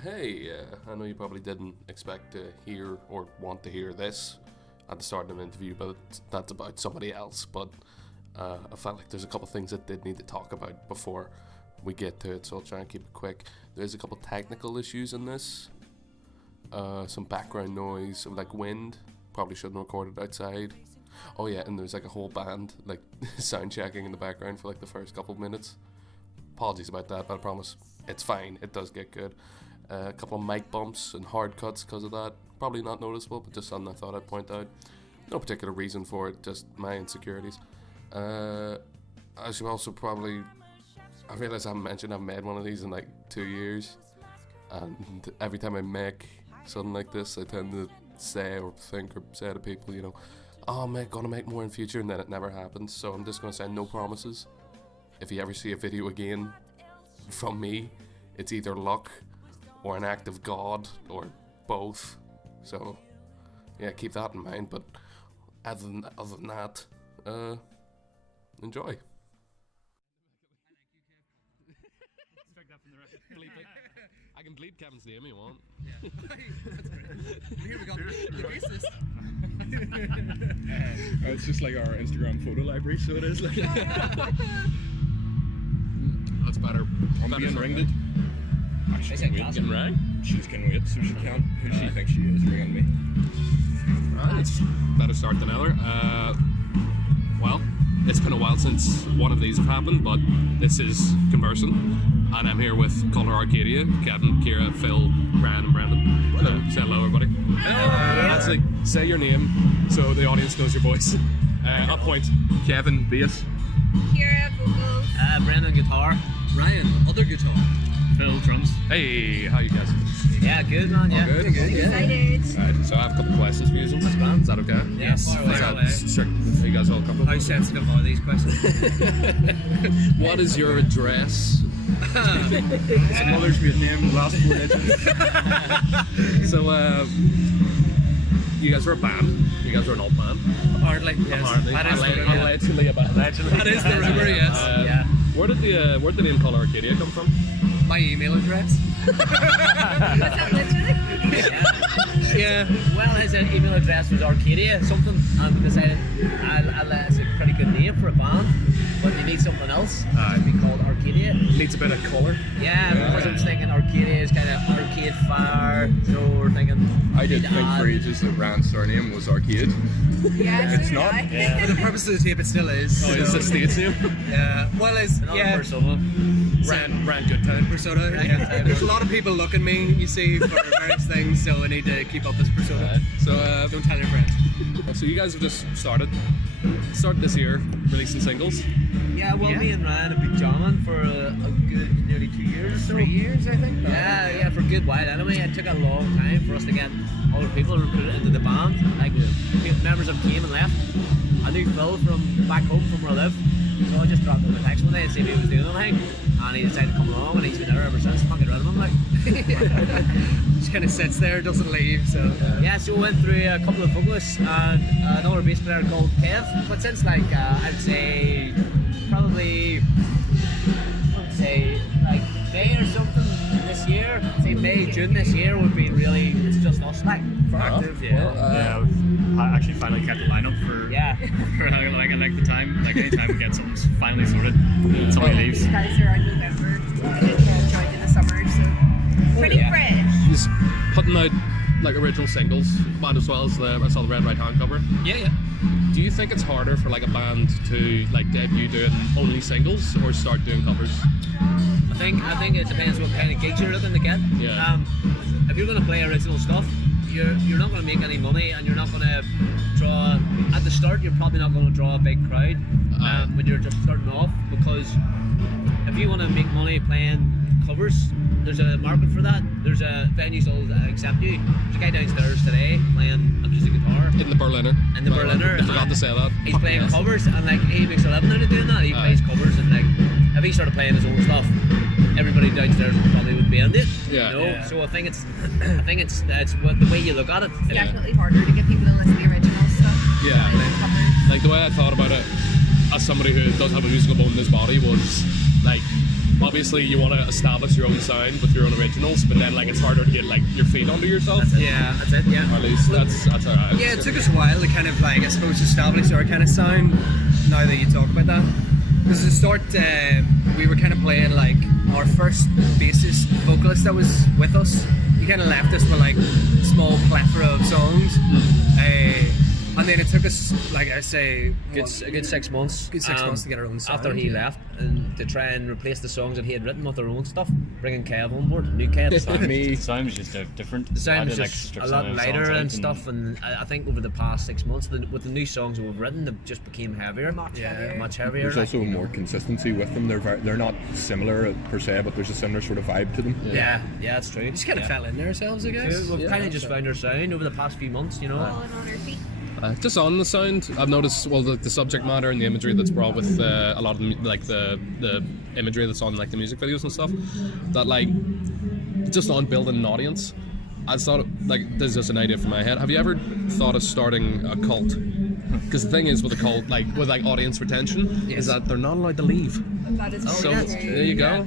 Hey, I know you probably didn't expect to hear or want to hear this at the start of an interview, but that's about somebody else. But I felt like there's a couple things that did need to talk about before we get to it, so I'll try and keep it quick. There's a couple technical issues in this. Some background noise, like wind. Probably shouldn't record it outside. Oh yeah, and there's like a whole band like sound checking in the background for like the first couple of minutes. Apologies about that, but I promise it's fine. It does get good. A couple of mic bumps and hard cuts because of that. Probably not noticeable, but just something I thought I'd point out. No particular reason for it, just my insecurities. I should also probably... I realize I haven't mentioned I've made one of these in like 2 years. And every time I make something like this, I tend to say or think or say to people, you know, oh, I'm gonna make more in future, and then it never happens. So I'm just gonna say no promises. If you ever see a video again from me, it's either luck or an act of God, or both. So, yeah, keep that in mind. But other than that, enjoy. I can bleep Kevin's name if you want. Yeah. That's great. Here we go. The bassist. It's just like our Instagram photo library, so it is like. That's better. I'm being ringed. She can wait. Getting rang? She just can wait, so she can't. Who she thinks she is ringing me. Right, it's better start than ever. Well, it's been a while since one of these have happened, but this is Conversin, and I'm here with Colour Arcadia, Kevin, Kira, Phil, Ryan, and Brendan. Hello. Say hello, everybody. Actually, say your name so the audience knows your voice. Up point. Kevin, bass. Kira, vocals. Brendan, guitar. Ryan, other guitar. Phil, drums. Hey, how you guys? Yeah, good man, yeah. Good. Excited. Alright, so I have a couple questions for you. Is that okay? Yes, far away. Sure. Are you guys all comfortable? How sensitive are these questions? What is your address? His mother's maiden name, last 4 digits. So, you guys are a band. You guys are an alt band. Hardly, yes. Apparently. That is the rumor. Allegedly a band. That is the rumor, yes. Yeah. Where did the name Colour Arcadia come from? My email address. Was that literally? Yeah. Well, his email address was Arcadia something, and we decided it's a pretty good name for a band, but you need something else. It'd be called Arcadia. Needs a bit of colour. Yeah, because I was thinking Arcadia is kind of arcade fire, so we're thinking. I did think for ages that Rand's surname was Arcade. Yeah, It's not. For the purpose of the tape, it still is. Oh, is the stage name? Yeah. Well, it's Persona. Ran good time. Persona. Yeah. There's a lot of people look at me, you see, for various things, so I need to keep up this persona. Right. So, Don't tell your friends. So you guys have just started this year releasing singles. Yeah, well, me and Ryan have been jamming for a good nearly 2 years or so. 3 years, I think. Yeah, for a good while anyway. It took a long time for us to get other people recruited into the band. Like, members of came and left. I knew Phil from back home, from where I live. So I just dropped him a text one day and see if he was doing anything. And he decided to come along, and he's been there ever since. Can't get rid of him, like. Just kind of sits there, doesn't leave. So yeah, so we went through a couple of vocalists and another bass player called Kev. But since like I'd say probably like May or something this year, say May, June this year would be really, it's just us like active. Yeah, I actually finally kept the lineup for like the time, like anytime we get something finally sorted, somebody leaves. These guys are on November, and then joined in the summer, so pretty fresh. Just putting out like original singles, band as well as I saw the Red Right Hand cover. Yeah. Do you think it's harder for like a band to like debut doing only singles or start doing covers? I think it depends what kind of gigs you're looking to get. Yeah. If you're going to play original stuff, you're not going to make any money, and you're not going to draw at the start. You're probably not going to draw a big crowd when you're just starting off, because if you want to make money playing covers, there's a market for that. There's a venues that'll accept you. There's a guy downstairs today playing acoustic guitar In the Berliner. I forgot to say that. He's playing covers, and like he makes a living out of doing that. He plays covers, and like if he started playing his own stuff, everybody downstairs probably would be in it. Yeah. You know? Yeah. So I think it's the way you look at it. It's definitely harder to get people to listen to the original stuff. Yeah. than the covers. Like the way I thought about it, as somebody who does have a musical bone in his body, was like obviously you want to establish your own sound with your own originals, but then like it's harder to get like your feet under yourself. Yeah, That's it, yeah. Or at least that's alright. yeah. It took us a while to kind of like, I suppose, establish our kind of sound. Now that you talk about that, because at the start we were kind of playing like our first bassist vocalist that was with us. He kind of left us with like a small plethora of songs. And then it took us, like I say, A good 6 months. Good 6 months to get our own sound. After he left, and to try and replace the songs that he had written with their own stuff, bringing Kev on board, new Kev. The sound was just different. The sound was Added just extra a lot songs lighter onto it and stuff, and I think over the past 6 months, with the new songs that we've written, they just became heavier. Much heavier. Much heavier. There's also more consistency with them. They're not similar per se, but there's a similar sort of vibe to them. Yeah, that's true. just kind of fell in there ourselves, I guess. We've kind of just found our sound over the past few months, you know. Falling on our feet. Just on the sound, I've noticed the subject matter and the imagery that's brought with a lot of the imagery that's on like the music videos and stuff. That like just on building an audience. I thought like this is just an idea from my head. Have you ever thought of starting a cult? Because the thing is with a cult, like with like audience retention, is that they're not allowed to leave. That is So very there you go.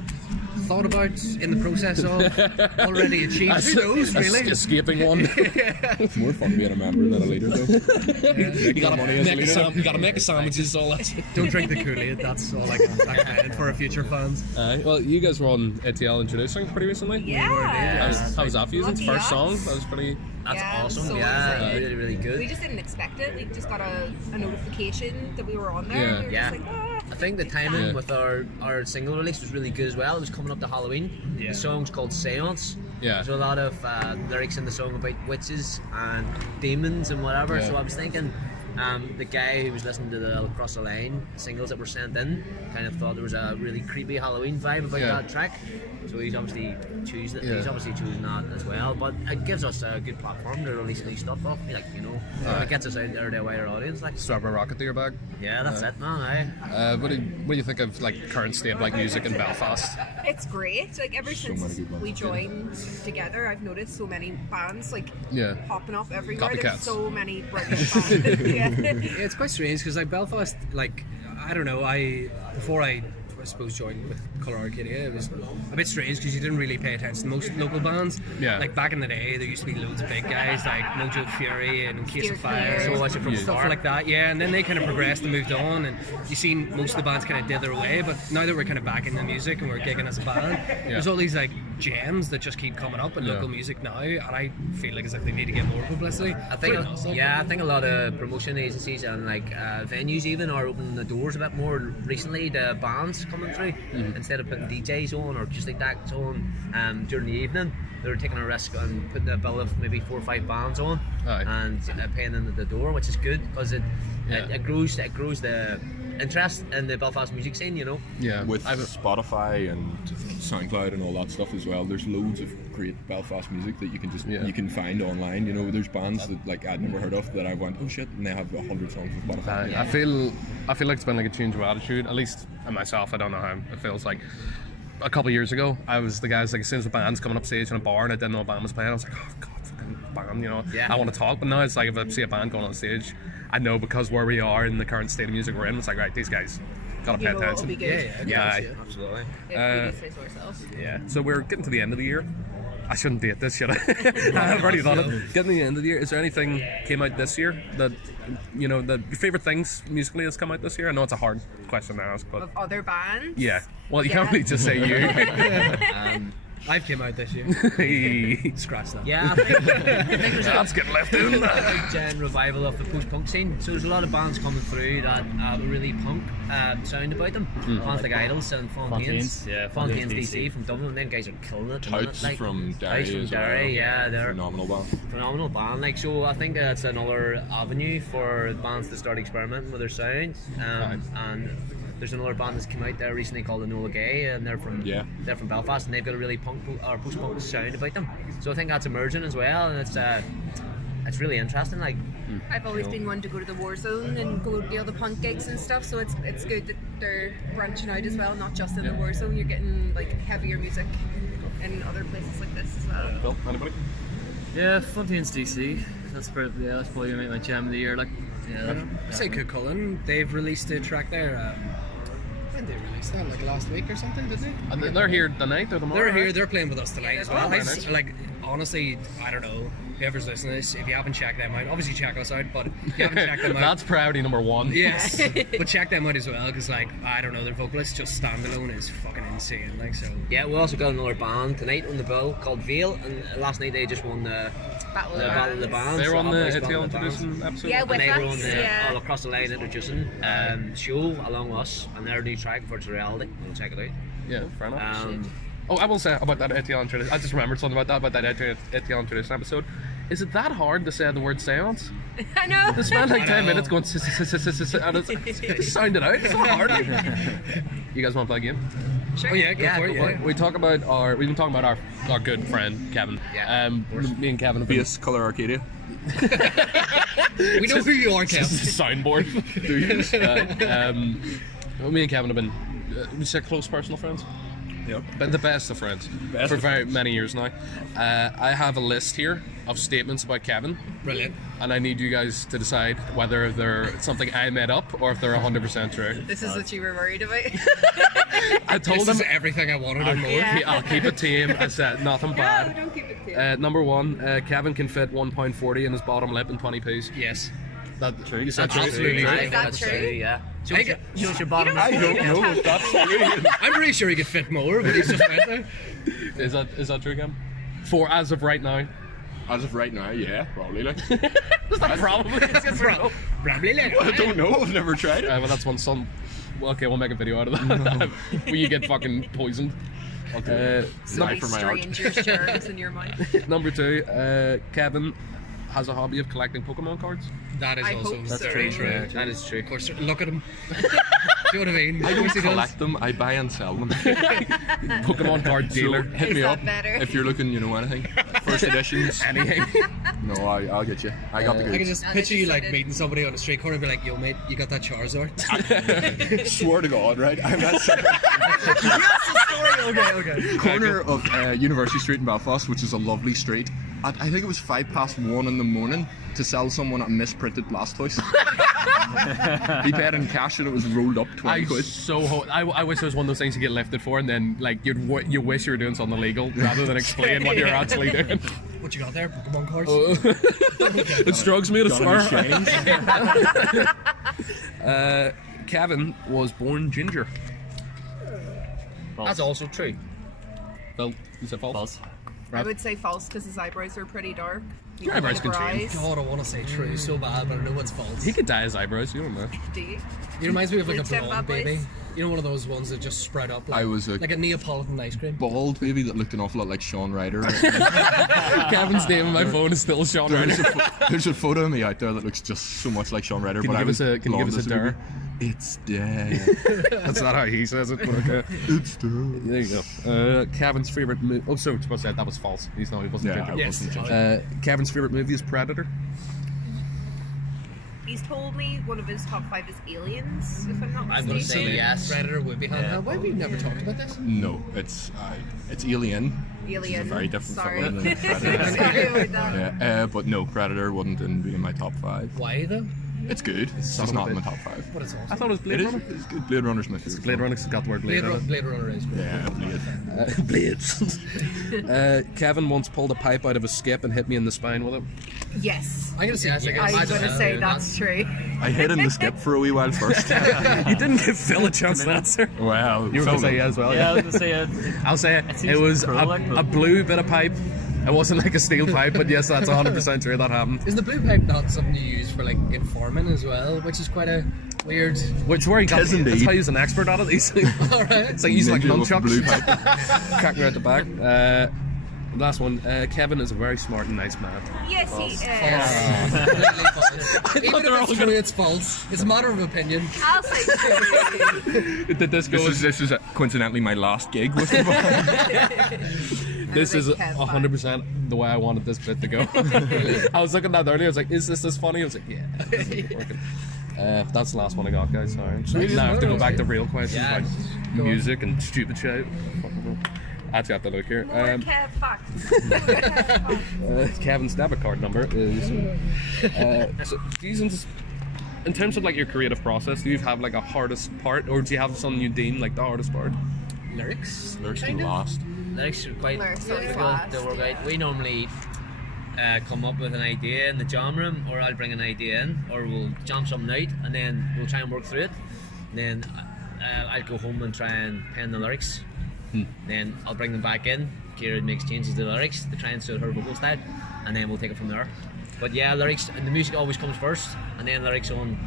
Thought about in the process of already achieved. Who knows, really? Escaping one. It's more fun being a member than a leader, though. You gotta make a sandwiches, all that. Don't drink the Kool-Aid. That's all I can recommend for our future fans. Well, you guys were on ATL Introducing pretty recently. Yeah. How was that for you? Love It's the first us. song. That was pretty. That's Yeah, awesome. so Yeah, excited. really, really good. We just didn't expect it. We just got a notification that we were on there. Yeah. We were Yeah. just like, I think the timing Yeah. with our single release was really good as well. It was coming up to Halloween. Yeah. The song's called Seance. Yeah. There's a lot of lyrics in the song about witches and demons and whatever. Yeah. So I was thinking, the guy who was listening to the Across the Line singles that were sent in kind of thought there was a really creepy Halloween vibe about Yeah. that track. So he's obviously choosing that as well. But it gives us a good platform to release new stuff off. Like, you know, it gets us out there to a wider audience. Like, Strawberry Rocket to your bag. yeah, that's it, man. Aye. What do you think of like current state of like music in Belfast? it's great. Like ever So many since good bands. we joined together, I've noticed so many bands like Yeah. popping up everywhere. Copycats. There's so many brilliant bands. Yeah. Yeah, it's quite strange because like Belfast, like I don't know, before I suppose joined with Colour Arcadia, it was a bit strange because you didn't really pay attention to most local bands. Yeah. Like back in the day, there used to be loads of big guys like Mojo Fury and Case of Steer Fire, Clear. So much from stuff Star. like that. Yeah, and then they kind of progressed and moved on, and you've seen most of the bands kind of did their way. But now that we're kind of back in the music and we're gigging as a band, there's all these like gems that just keep coming up in local music now, and I feel like as if they need to get more publicity. I think, I think a lot of promotion agencies and like venues even are opening the doors a bit more recently to bands coming through instead of putting DJs on or acoustic acts on during the evening. They're taking a risk and putting a bill of maybe 4 or 5 bands on and paying them at the door, which is good because it grows the interest in the Belfast music scene, you know. Yeah. With Spotify and SoundCloud and all that stuff as well, there's loads of great Belfast music that you can just you can find online. You know, there's bands that like I'd never heard of that I went, oh shit, and they have 100 songs on Spotify. I feel like it's been like a change of attitude, at least in myself. I don't know how it feels like. A couple of years ago, I was the guys like as soon as the band's coming up stage in a bar and I didn't know a band was playing, I was like, oh god, fucking band, you know. Yeah. I want to talk, but now it's like if I see a band going on stage, I know because where we are in the current state of music we're in, it's like right, these guys gotta pay You know it'll attention. be good. Yeah. Absolutely. If we do say so ourselves. Yeah. So we're getting to the end of the year. I shouldn't date this, should I? I've already thought it. Getting to the end of the year, is there anything came out this year that, you know, that your favourite things musically has come out this year? I know it's a hard question to ask, but Of other bands. yeah. Well, you Yeah. can't really just say you. I've came out this year. Scratch that. Yeah, I think there's That's getting left in. a big revival of the post-punk scene. So there's a lot of bands coming through that have a really punk sound about them. Bands like Idols and Fontaines. Fontaines DC from Dublin. Them guys are killing it. Touts Like, from Derry Touts from as well. Derry, yeah, they're Phenomenal band. phenomenal band. Like, so I think that's another avenue for bands to start experimenting with their sound. And there's another band that's come out there recently called Enola Gay, and they're from Belfast, and they've got a really punk or post-punk sound about them. So I think that's emerging as well, and it's really interesting. Like, I've always been one to go to the war zone and go to the punk gigs and stuff, so it's good that they're branching out as well, not just in the war zone. You're getting like heavier music in other places like this as well. Bill, anybody? Yeah, Fontaines DC. That's probably my jam of the year. Like, yeah. I say Cook Cullen, they've released a track there. When they released that, like last week or something, did they? And they're here tonight or tomorrow? They're here. right? They're playing with us tonight as well. very nice. Like honestly, I don't know. Whoever's listening to this, if you haven't checked them out, obviously check us out. But if you haven't checked them out, That's priority number one. yes. But check them out as well, because like I don't know, their vocalist just standalone is fucking insane. Like so. Yeah, we also got another band tonight on the bill called Veil, and last night they just won the Battle of Battle of the Bands. They were on the Voice Hit Battle Hill of the Bands. introducing episode. Yeah, And with they were on us, the yeah. All Across the Line introducing show along with us, and their new track, Virtual Reality. We'll check it out. Yeah, fair enough. Um, I will say about that ETL introduction. I just remembered something about that ETL introduction episode. Is it that hard to say the word seance? I know. They spent like I 10 know. minutes going and it's sound it out. It's not hard. You guys want to play a game? Sure. Oh yeah, go Yeah, for go it. for Yeah. We've been talking about our good friend Kevin. Yeah, Me and Kevin have been Bass, Colour Arcadia. We know who you are, Kev. soundboard. Do you? Me and Kevin have been we say close personal friends. Yep. Been the best of friends Best for of very many years now. I have a list here of statements about Kevin, Brilliant. and I need you guys to decide whether they're something I made up or if they're 100% true. This is what you were worried about. I told This them is everything I wanted and more. Yeah. I'll keep it tame. I said nothing No, bad. don't keep it to Number one, Kevin can fit £1.40 in his bottom lip and 20p's. Yes. That true? You said That's true? absolutely True? true. I think that that's true? Yeah. I get- Show us your bottom. I don't know if that's true. I'm pretty sure he could fit more, but he's just went there. Is that true, Kevin? For as of right now. As of right now, yeah, probably. Like. That's not probably. It's just Probably like I don't know. I've never tried it. well, that's one son. Well, okay, we'll make a video out of that. Will you get fucking poisoned? Sorry for my art. Stranger's germs in your mind. Number two, Kevin has a hobby of collecting Pokemon cards. that is I also hope that's so. very true. Yeah, that is true. Of course, look at him. Do you know what I mean? I Of don't course he does. collect them. I buy and sell them. Pokemon card So dealer. hit Is me that up better? if you're looking. You know anything? First editions. Anything. No, I'll get you. I got the I can goods. just Now picture that you you like said it. meeting somebody on the street corner and be like, "Yo, mate, you got that Charizard?" Swear to God, right? I'm not sorry. Okay. Corner of University Street in Belfast, which is a lovely street. I think it was 1:05 in the morning to sell someone a misprinted Blastoise. He paid in cash and it was rolled up 20 I quid. I wish it was one of those things you get lifted for, and then like you wish you were doing something illegal rather than explain what you're actually doing. What you got there? Pokemon cards? It's drugs made of Done slur. in exchange. Kevin was born ginger. That's also true. Well, is it false? False. I would say false because his eyebrows are pretty dark. You Your can eyebrows look can at her change. eyes. God, I want to say true so bad, but I know it's false. He could dye his eyebrows. You don't know. Do you? He reminds me of like a Blue tip blonde bad boys. baby. You know, one of those ones that just spread up like, I was a like a Neapolitan ice cream. bald baby that looked an awful lot like Sean Ryder. Kevin's name on my phone is still Sean There's Ryder. there's a photo of me out there that looks just so much like Sean Ryder. Can but you I give was us a- can you give blonde us a as baby. dare? It's dead. That's not how he says it. But okay. It's dead. There you go. Kevin's favorite movie. Oh, so supposed to say that was false. He wasn't Yeah, ginger. I Yes. wasn't ginger. Kevin's favorite movie is Predator. He's told me one of his top 5 is Aliens, if I'm not I'm gonna mistaken. say yes. Predator would be hand. Why have we never talked about this? No, it's Alien. Alien. Which is a very different Sorry. film than Predator. Sorry about that. Yeah, but no, Predator wouldn't be in my top 5. Why though? It's good. It's son just of a not in my bitch. top 5. But it's awesome. I thought it was Blade It is. Runner. It's good. Blade Runner's my favorite. Blade Runner's got the word Blade on it. Blade Runner is great. Yeah, Blade. Blades. Kevin once pulled a pipe out of a skip and hit me in the spine with it. Yes. I'm gonna say yes. I'm going to say that's true. I hid in the skip for a wee while first. You didn't give Phil a chance to answer. Wow. You were going to say yeah as well. Yeah, I was gonna say it. I'll say it. It seems was cruel, like, a but- blue bit of pipe. It wasn't like a steel pipe, but yes, that's 100% true. That happened. Is the blue pipe not something you use for like informing as well, which is quite a weird. Which is where he got. Is That's indeed. how he's an expert at it. He's All right. it's like he's like Ninja with a blue nunchucks. pipe. Crack me out the back. Last one. Kevin is a very smart and nice man. Yes, he is. Completely false. Even they're if it's true, it's false. It's a matter of opinion. I'll say true. Did this go? This is coincidentally my last gig with the band. This I'm a is big Kev fan. 100% the way I wanted this bit to go. I was looking at that earlier. I was like, "Is this funny?" I was like, "Yeah." This is working. That's the last one I got, guys. Sorry. Now I have to go back to real questions Yeah. like music and stupid shit. I have to have to look here. More Kev facts. Kevin's debit card number is. So, Jesus, in terms of like your creative process, do you have like a hardest part, or do you have something you deem like the hardest part? Lyrics. Lyrics can last. Lyrics are quite Lyrics are difficult fast, to work yeah. out. We normally come up with an idea in the jam room, or I'll bring an idea in, or we'll jam something out, and then we'll try and work through it. And then I'll go home and try and pen the lyrics. Then I'll bring them back in. Kira makes changes to the lyrics to try and suit her vocal style, and then we'll take it from there. But yeah, lyrics and the music always comes first, and then lyrics on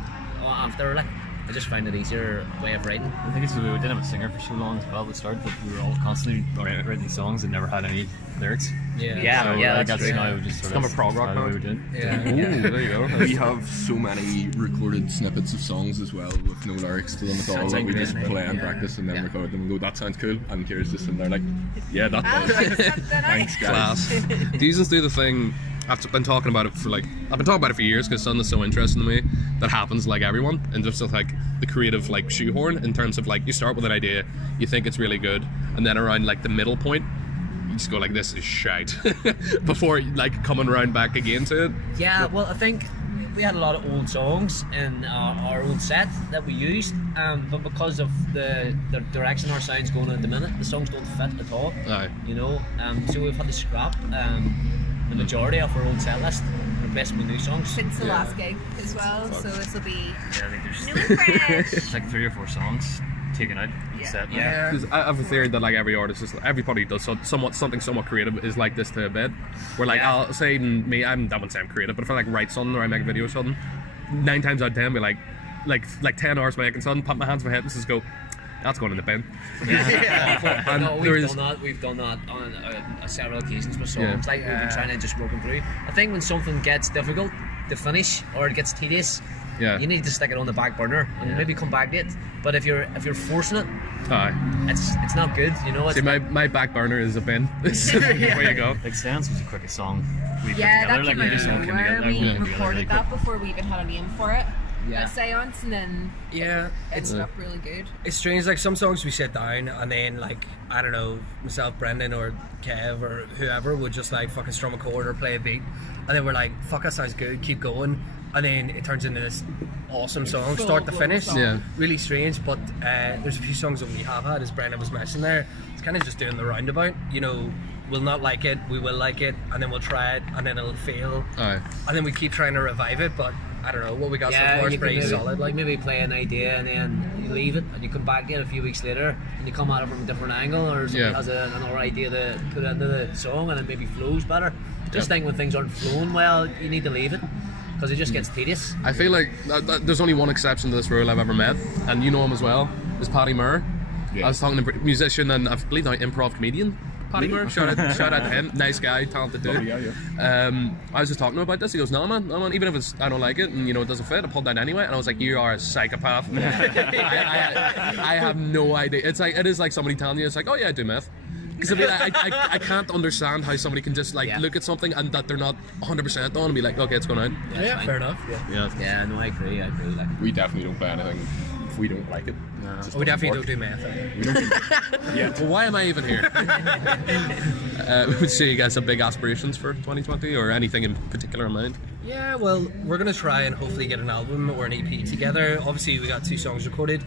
after. Like, I just find it easier way of writing. I think it's we didn't have a singer for so long as well. At the start, that we were all constantly writing songs that never had any lyrics. Yeah, So yeah, I that's guess true. now we just sort Become of a prog rock that's what band. we did. Yeah. Ooh, there you go. We have so many recorded snippets of songs as well with no lyrics to them at all Sounds that like we just great, play and yeah. practice and then Yeah. record them and go, that sounds cool, and Kira's just in there like, yeah, that Ah, does. something Thanks, guys. Class. Do you just do the thing? I've been talking about it for years because something that's so interesting to me that happens like everyone, and just with, like the creative like shoehorn in terms of like you start with an idea, you think it's really good, and then around like the middle point, you just go like this is shite before like coming around back again to it. Yeah, well, I think we had a lot of old songs in our old set that we used, but because of the direction our sound's going at the minute, the songs don't fit at all. Aye. You know, so we've had to scrap the majority of our old set list and replace them with new songs. Since the last gig as well, so this will be Yeah, I think new there's and fresh. it's like 3 or 4 songs taken out. Set. Yeah. Because I have a theory that like every artist is everybody does something somewhat creative is like this to a bit. Where like Yeah. I'll say me, I wouldn't say I'm creative, but if I like write something or I make a video or something, 9 times out of 10 I'll be like 10 hours making something, put my hands on my head and just go, that's going in the bin. And No, there we've is done that. We've done that on several occasions with songs. Yeah. Like we've been trying to just work them through. I think when something gets difficult to finish or it gets tedious, Yeah. you need to stick it on the back burner and maybe come back to it. But if you're forcing it, aye. it's not good. You know, it's See, my back burner is a bin. Where you go. Like Seance was the quickest song we put Yeah, together. that Like came we out just all of came nowhere. together. We everyone came together recorded really that quick. before we even had a name for it. Yeah. A seance, and then Yeah, it it's ended up really good. it's strange. Like some songs we sit down and then like I don't know, myself, Brendan, or Kev, or whoever would just like fucking strum a chord or play a beat, and then we're like, "Fuck, that sounds good. Keep going." And then it turns into this awesome song, start to finish. song. Yeah. Really strange, but there's a few songs that we have had, as Brendan was mentioning there. It's kind of just doing the roundabout. You know, we'll not like it, we will like it, and then we'll try it, and then it'll fail, Aye. and then we keep trying to revive it. But I don't know what we got so far is you can pretty maybe, solid. Like, maybe play an idea and then you leave it and you come back to it a few weeks later and you come at it from a different angle, or somebody Yeah. has another idea to put into the song and it maybe flows better. Just think when things aren't flowing well, you need to leave it because it just gets tedious. I feel like there's only one exception to this rule I've ever met, and you know him as well, is Paddy Moore. Yeah. I was talking to a musician and I believe now improv comedian. Paddy Moore, shout out to him, nice guy, talented dude. Yeah. I was just talking to him about this. He goes, no man, even if I don't like it and you know it doesn't fit, I pulled down anyway. And I was like, you are a psychopath. I have no idea. It is like somebody telling you, it's like, oh yeah, I do meth. Because I can't understand how somebody can just like look at something and that they're not 100% on and be like, okay, it's going out. yeah, fair enough. Yeah. Yeah, no, I agree. Like, We definitely don't play anything if we don't like it. We definitely don't do math. Well, why am I even here? Would say you guys have big aspirations for 2020 or anything in particular in mind? Yeah, well, we're gonna try and hopefully get an album or an EP together. Obviously, we got 2 songs recorded.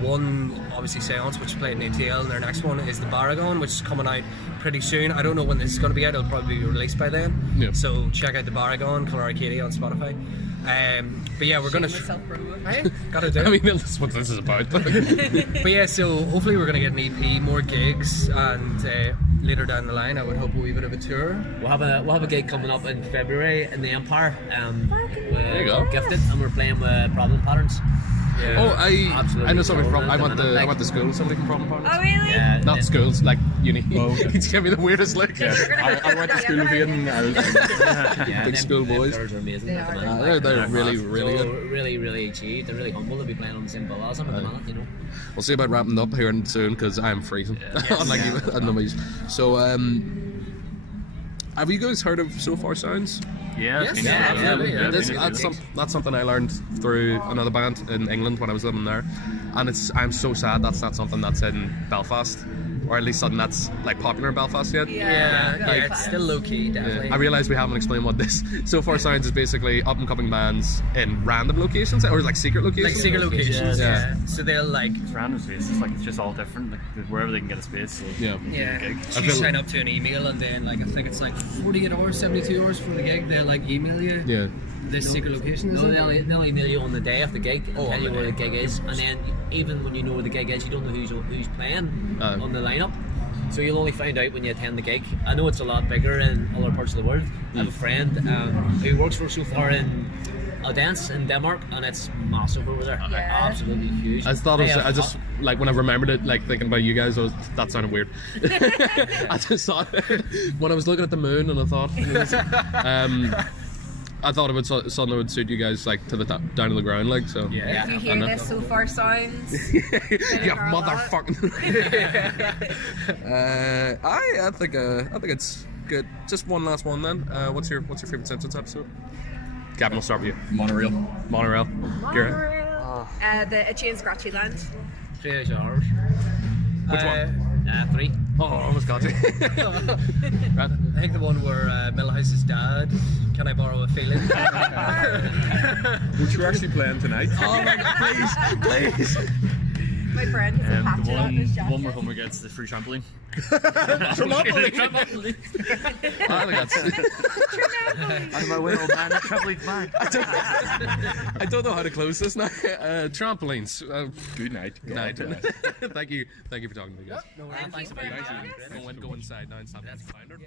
One, obviously, Seance, which played in ATL, and their next one is The Baragon, which is coming out pretty soon. I don't know when this is gonna be out. It'll probably be released by then. Yeah. So check out The Baragon, Colour Arcadia on Spotify. But yeah, we're gonna. Hey, gotta do it. I mean, that's what this is about. But yeah, so hopefully we're gonna get an EP, more gigs, and later down the line, I would hope a wee bit of a tour. we'll have a gig coming up in February in the Empire. There you go. Gifted, and we're playing with Problem Patterns. Oh, I know somebody from. I went Absolutely. to school with somebody from Problem Partners. Oh really? Yeah, Not schools, like uni. Oh, okay. He's giving me the weirdest look. I went to school with Ian. I was yeah, Big them- school them boys. girls are amazing. They at the are. minute. They're really, really So good. really achieved. They're really humble to be playing on the same bill as them at the minute, you know. We'll see about wrapping up here soon because I'm freezing. Unlike you and nobody's. So, have you guys heard of So Far Sounds? Yeah, Yes. yeah, absolutely, yeah. That's something I learned through another band in England when I was living there, and I'm so sad that's not something that's in Belfast. or at least something that's like popular in Belfast yet. Yeah, it's still low key, definitely. I realise we haven't explained what this So Far Sounds is basically up and coming bands in random locations, or like secret locations. Like secret locations, Yeah. So they'll like, It's random spaces, like it's just all different, like wherever they can get a space. So Yeah. gig. So you sign up to an email and then like I think it's like 48 hours, 72 hours for the gig. They'll like email you Yeah. this secret location. Is No, it? they'll email you on the day of the gig and Oh, tell on you the where the day. gig is, and then even when you know where the gig is, you don't know who's playing on the lineup. So you'll only find out when you attend the gig. I know it's a lot bigger in other parts of the world. I have a friend who works for So Far in Odense in Denmark, and it's massive over there. Yeah. Absolutely huge. I thought it was, They I have- just like when I remembered it, like thinking about you guys, that sounded weird. I just thought when I was looking at the moon, and I thought, I thought it would something that would suit you guys like to the down to the ground, like so. Yeah. If you hear this So Far Sounds, Yeah, girl up. motherfucking. I think it's good. Just one last one then. What's your favorite Simpsons episode? Gavin, will start with you. Monorail. Monorail. Garrett? The Itchy and Scratchy Land. 3 hours. Which one? 3. Oh, I almost got you. Right. I think the one where Millhouse's dad, can I borrow a feeling? Which we're actually playing tonight. Oh my god, please. My friend has a The patch on his jacket. one where Homer gets the free trampoline. Trampoline. I think that's. Out of my way, old man. Trampoline's mine. I don't know how to close this now. Trampolines. Good night. Good night. Thank you for talking to me, guys. Thanks for having me. Go inside now and stop that finder.